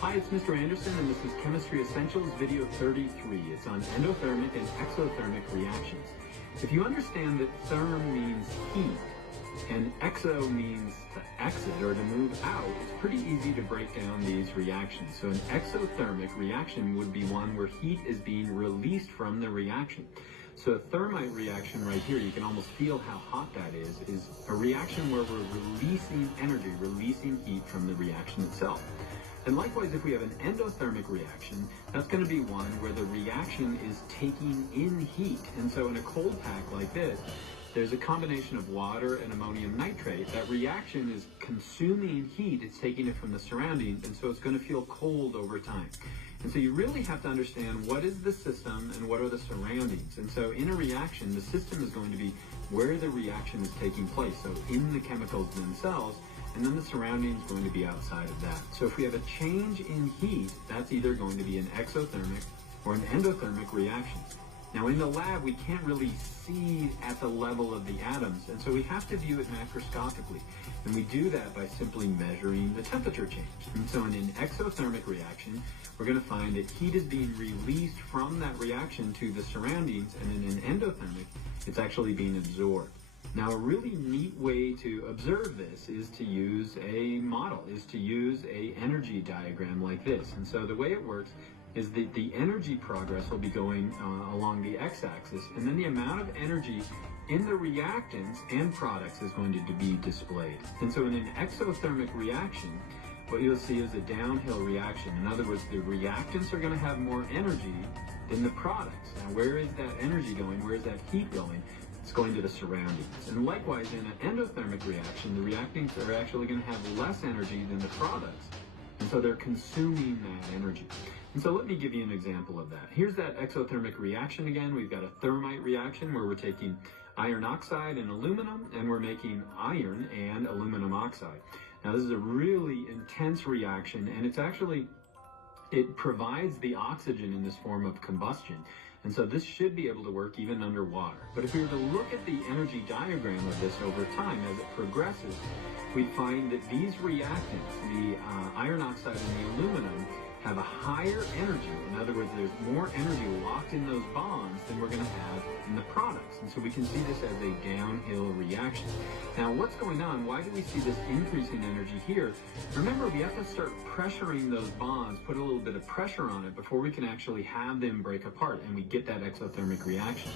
Hi, it's Mr. Anderson, and this is Chemistry Essentials Video 33. It's on endothermic and exothermic reactions. If you understand that therm means heat, and exo means to exit or to move out, it's pretty easy to break down these reactions. So an exothermic reaction would be one where heat is being released from the reaction. So a thermite reaction right here, you can almost feel how hot that is a reaction where we're releasing energy, releasing heat from the reaction itself. And likewise, if we have an endothermic reaction, that's going to be one where the reaction is taking in heat. And so in a cold pack like this, there's a combination of water and ammonium nitrate. That reaction is consuming heat, it's taking it from the surroundings, and so it's going to feel cold over time. And so you really have to understand what is the system and what are the surroundings. And so in a reaction, the system is going to be where the reaction is taking place, so in the chemicals themselves, and then the surroundings going to be outside of that. So if we have a change in heat, that's either going to be an exothermic or an endothermic reaction. Now in the lab, we can't really see at the level of the atoms, and so we have to view it macroscopically. And we do that by simply measuring the temperature change. And so in an exothermic reaction, we're going to find that heat is being released from that reaction to the surroundings, and in an endothermic, it's actually being absorbed. Now, a really neat way to observe this is to use a model, is to use a energy diagram like this. And so the way it works is that the energy progress will be going along the x-axis, and then the amount of energy in the reactants and products is going to be displayed. And so in an exothermic reaction, what you'll see is a downhill reaction. In other words, the reactants are going to have more energy than the products. Now, where is that energy going? Where is that heat going? It's going to the surroundings. And likewise, in an endothermic reaction, the reactants are actually going to have less energy than the products. And so they're consuming that energy. And so let me give you an example of that. Here's that exothermic reaction again. We've got a thermite reaction where we're taking iron oxide and aluminum, and we're making iron and aluminum oxide. Now this is a really intense reaction, and it provides the oxygen in this form of combustion. And so this should be able to work even underwater. But if we were to look at the energy diagram of this over time as it progresses, we'd find that these reactants, the iron oxide and the aluminum, have a higher energy. In other words, there's more energy locked in those bonds than we're going to have in the products. And so we can see this as a downhill reaction. Now, what's going on? Why do we see this increase in energy here? Remember, we have to start pressuring those bonds, put a little bit of pressure on it before we can actually have them break apart and we get that exothermic reaction.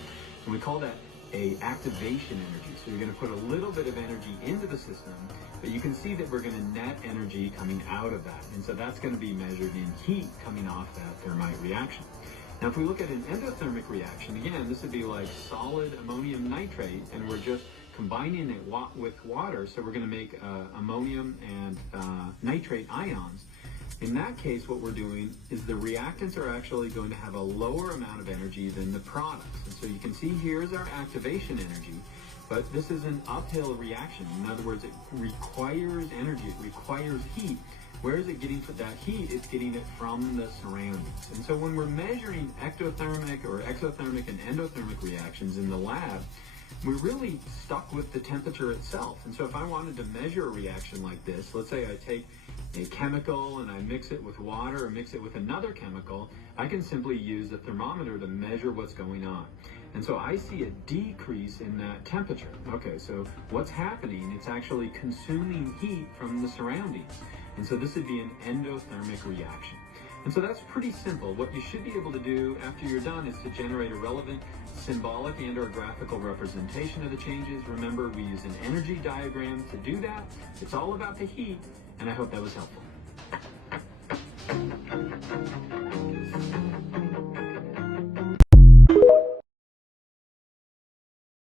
And we call that a activation energy. So you're going to put a little bit of energy into the system, but you can see that we're going to net energy coming out of that. And so that's going to be measured in heat coming off that thermite reaction. Now, if we look at an endothermic reaction, again, this would be like solid ammonium nitrate, and we're just combining it with water. So we're going to make ammonium and nitrate ions. In that case, what we're doing is the reactants are actually going to have a lower amount of energy than the products. And so you can see here's our activation energy, but this is an uphill reaction. In other words, it requires energy, it requires heat. Where is it getting that heat? It's getting it from the surroundings. And so when we're measuring ectothermic or exothermic and endothermic reactions in the lab, we're really stuck with the temperature itself. And so if I wanted to measure a reaction like this, let's say I take a chemical and I mix it with water or mix it with another chemical, I can simply use a thermometer to measure what's going on. And so I see a decrease in that temperature. Okay, so what's happening? It's actually consuming heat from the surroundings. And so this would be an endothermic reaction. And so that's pretty simple. What you should be able to do after you're done is to generate a relevant symbolic and or graphical representation of the changes. Remember, we use an energy diagram to do that. It's all about the heat, and I hope that was helpful.